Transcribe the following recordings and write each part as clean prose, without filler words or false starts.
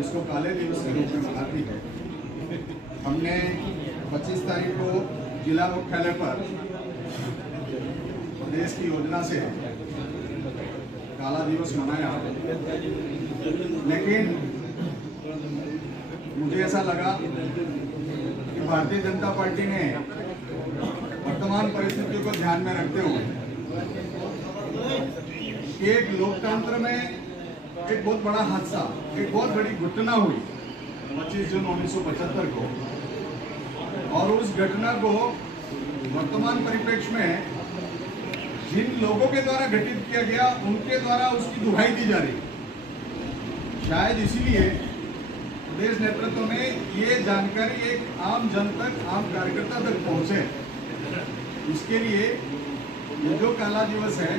जिसको काले दिवस के रूप में मनाती है, हमने 25 तारीख को जिला मुख्यालय पर प्रदेश की योजना से काला दिवस मनाया। लेकिन मुझे ऐसा लगा कि भारतीय जनता पार्टी ने वर्तमान परिस्थितियों को ध्यान में रखते हुए एक लोकतंत्र में एक बहुत बड़ा हादसा, एक बहुत बड़ी घटना हुई 25 जून 1975 को, और उस घटना को वर्तमान परिप्रेक्ष्य में जिन लोगों के द्वारा घटित किया गया उनके द्वारा उसकी दुहाई दी जा रही। शायद इसीलिए प्रदेश नेतृत्व में ये जानकारी एक आम जन तक, आम कार्यकर्ता तक पहुंचे। इसके लिए ये जो काला दिवस है,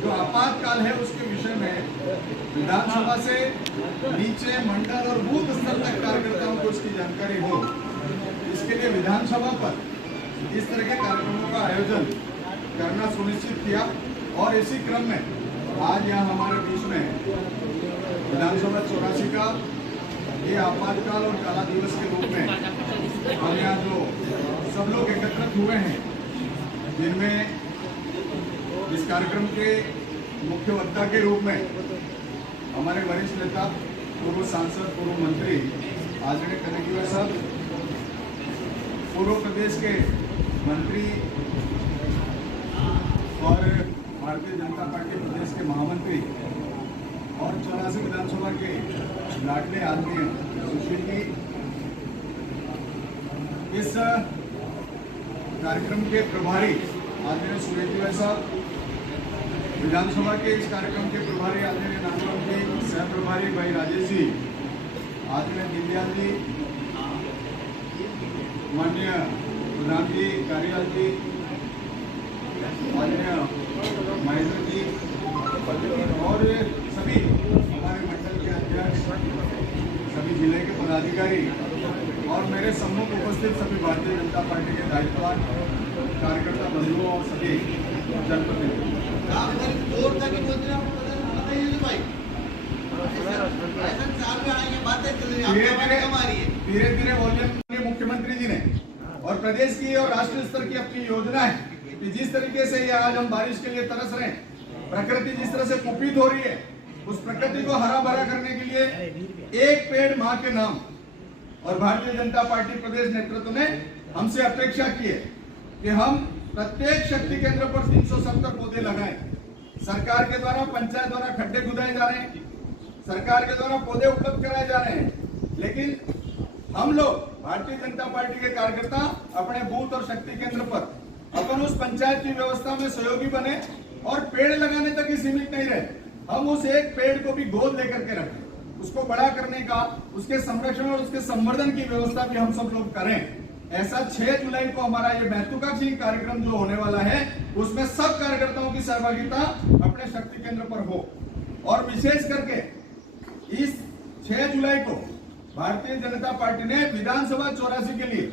जो आपातकाल है, उसके विषय में विधानसभा से नीचे मंडल और बूथ स्तर तक कार्यकर्ताओं को उसकी जानकारी हो। इसके लिए विधानसभा पर इस तरह के कार्यक्रमों का आयोजन करना सुनिश्चित किया। और इसी क्रम में आज यहाँ हमारे बीच में विधानसभा 84 का ये आपातकाल और काला दिवस के रूप में हम यहाँ जो सब लोग एकत्रित हुए हैं, जिनमें इस कार्यक्रम के मुख्य वक्ता के रूप में हमारे वरिष्ठ नेता, पूर्व सांसद, पूर्व मंत्री आदरणीय कनकजीवा साहब, पूर्व प्रदेश के मंत्री और भारतीय जनता पार्टी प्रदेश के महामंत्री और 84 विधानसभा के लाडले आदमी सुशील जी, इस कार्यक्रम के प्रभारी आदरणीय सुरेश साहब, विधानसभा के इस कार्यक्रम के प्रभारी आदरणीय नागराम जी, सह प्रभारी भाई राजेश जी, आदरणीय दीनदयाल जी, माननीय प्रधान जी कारियाल जी, माननीय महेंद्र जी और सभी हमारे मंडल के अध्यक्ष, सभी जिले के पदाधिकारी और मेरे सम्मुख उपस्थित सभी भारतीय जनता पार्टी के दायित्ववान कार्यकर्ता बंधुओं और सभी जनप्रतिनिधि। धीरे धीरे वॉल्यूम मुख्यमंत्री जी ने और प्रदेश की और राष्ट्रीय स्तर की अपनी योजना है कि जिस तरीके से ये आज हम बारिश के लिए तरस रहे हैं, प्रकृति जिस तरह से कुपित हो रही है, उस प्रकृति को हरा भरा करने के लिए एक पेड़ मां के नाम, और भारतीय जनता पार्टी प्रदेश नेतृत्व ने हमसे अपेक्षा की है कि हम प्रत्येक शक्ति केंद्र पर 370 पौधे लगाएं। सरकार के द्वारा, पंचायत द्वारा खड्डे खुदाए जा रहे हैं, सरकार के द्वारा पौधे उपलब्ध कराए जा रहे हैं, लेकिन हम लोग भारतीय जनता पार्टी के कार्यकर्ता अपने बूथ और शक्ति केंद्र पर अपन उस पंचायत की व्यवस्था में सहयोगी बने और पेड़ लगाने तक ही सीमित नहीं रहे। हम उस एक पेड़ को भी गोद लेकर के रखें, उसको बड़ा करने का, उसके संरक्षण और उसके संवर्धन की व्यवस्था भी हम सब लोग करें। ऐसा 6 जुलाई को हमारा ये महत्वाकांक्षी कार्यक्रम जो होने वाला है, उसमें सब कार्यकर्ताओं की सहभागिता अपने शक्ति केंद्र पर हो। और विशेष करके इस 6 जुलाई को भारतीय जनता पार्टी ने विधानसभा 84 के लिए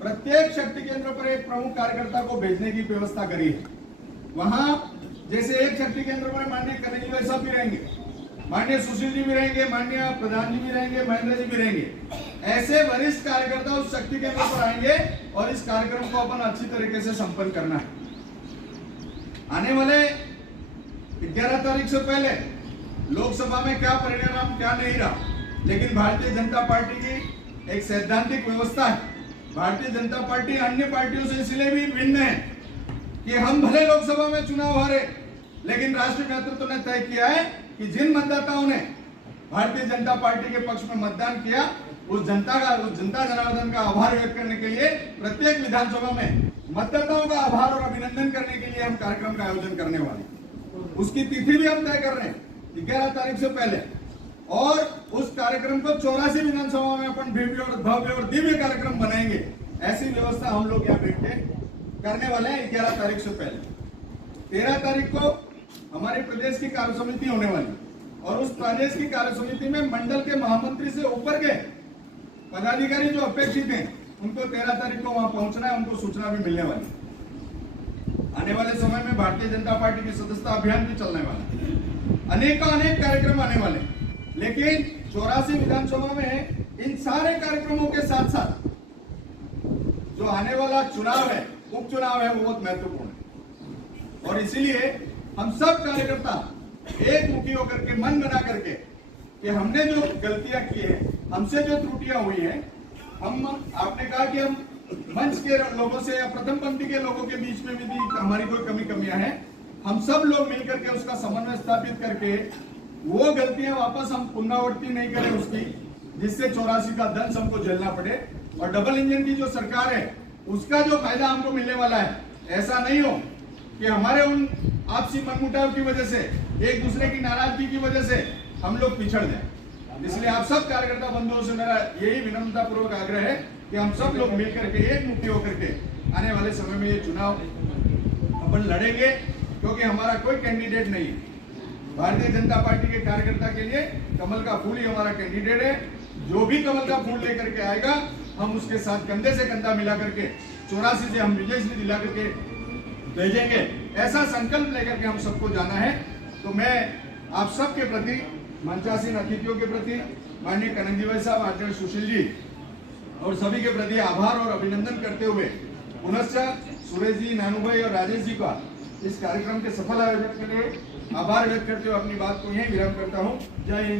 प्रत्येक शक्ति केंद्र पर एक प्रमुख कार्यकर्ता को भेजने की व्यवस्था करी है। वहां जैसे एक शक्ति केंद्र पर माननीय कनकजीवा साहब भी रहेंगे, माननीय सुशील जी भी रहेंगे, माननीय प्रधान जी भी रहेंगे, महेंद्र जी भी रहेंगे, ऐसे वरिष्ठ कार्यकर्ता उस शक्ति केंद्र पर आएंगे और इस कार्यक्रम को अपन अच्छी तरीके से संपन्न करना है। आने वाले 11 तारीख से पहले लोकसभा में क्या परिणाम क्या नहीं रहा, लेकिन भारतीय जनता पार्टी की एक सैद्धांतिक व्यवस्था है। भारतीय जनता पार्टी अन्य पार्टियों से इसलिए भी भिन्न है कि हम भले लोकसभा में चुनाव हारे, लेकिन राष्ट्रीय नेतृत्व ने तय किया है कि जिन मतदाताओं ने भारतीय जनता पार्टी के पक्ष में मतदान किया, उस जनता जनार्दन का आभार व्यक्त करने के लिए प्रत्येक विधानसभा में मतदाताओं का आभार और अभिनंदन करने के लिए हम कार्यक्रम का आयोजन करने वाले। उसकी तिथि भी हम तय कर रहे हैं 11 तारीख से पहले, और उस कार्यक्रम को 84 विधानसभा में अपन भव्य और दिव्य कार्यक्रम बनाएंगे। ऐसी व्यवस्था हम लोग यहाँ बैठ के करने वाले हैं 11 तारीख से पहले। 13 तारीख को हमारी प्रदेश की कार्य समिति होने वाली, और उस प्रदेश की कार्य समिति में मंडल के महामंत्री से ऊपर के पदाधिकारी जो अपेक्षित हैं, उनको 13 तारीख को वहां पहुंचना है, उनको सूचना भी मिलने वाली। आने वाले समय में भारतीय जनता पार्टी की सदस्यता अभियान भी चलने वाला है, अनेक कार्यक्रम आने वाले, लेकिन 84 विधानसभा में इन सारे कार्यक्रमों के साथ साथ जो आने वाला चुनाव है, उपचुनाव है, वो बहुत महत्वपूर्ण है। और इसीलिए हम सब कार्यकर्ता एक मुखी होकर के मन बना करके कि हमने जो गलतियां की है, हमसे जो त्रुटियां हुई हैं, आपने कहा कि हम मंच के लोगों से या प्रथम पंक्ति के लोगों के बीच में भी हमारी कोई कमियां हैं, हम सब लोग मिलकर के उसका समन्वय स्थापित करके वो गलतियां वापस हम पुनरावृत्ति नहीं करें उसकी, जिससे 84 का दंश हमको झेलना पड़े। और डबल इंजन की जो सरकार है उसका जो फायदा हमको मिलने वाला है, ऐसा नहीं हो कि हमारे उन आपसी मनमुटाव की वजह से, एक दूसरे की नाराजगी की वजह से हम लोग पिछड़ जाए। इसलिए आप सब कार्यकर्ता बंधुओं से मेरा यही विनम्रता पूर्वक आग्रह है कि हम सब लोग मिलकर के एक मुट्ठी होकर के आने वाले समय में ये चुनाव अपन लड़ेंगे, क्योंकि हमारा कोई कैंडिडेट नहीं है। भारतीय जनता पार्टी के कार्यकर्ता के लिए कमल का फूल ही हमारा कैंडिडेट है। जो भी कमल का फूल लेकर के आएगा, हम उसके साथ कंधे से कंधा मिला करके 84 से हम विजय श्री दिला करके भेजेंगे। ऐसा संकल्प लेकर के हम सबको जाना है। तो मैं आप सबके प्रति, मंचासीन अतिथियों के प्रति, माननीय कनंजी भाई साहब, आचार्य सुशील जी और सभी के प्रति आभार और अभिनंदन करते हुए पुनश्च सुरेश जी, नानू भाई और राजेश जी का इस कार्यक्रम के सफल आयोजन के लिए आभार व्यक्त करते हुए अपनी बात को यहीं विराम करता हूँ। जय हिंद।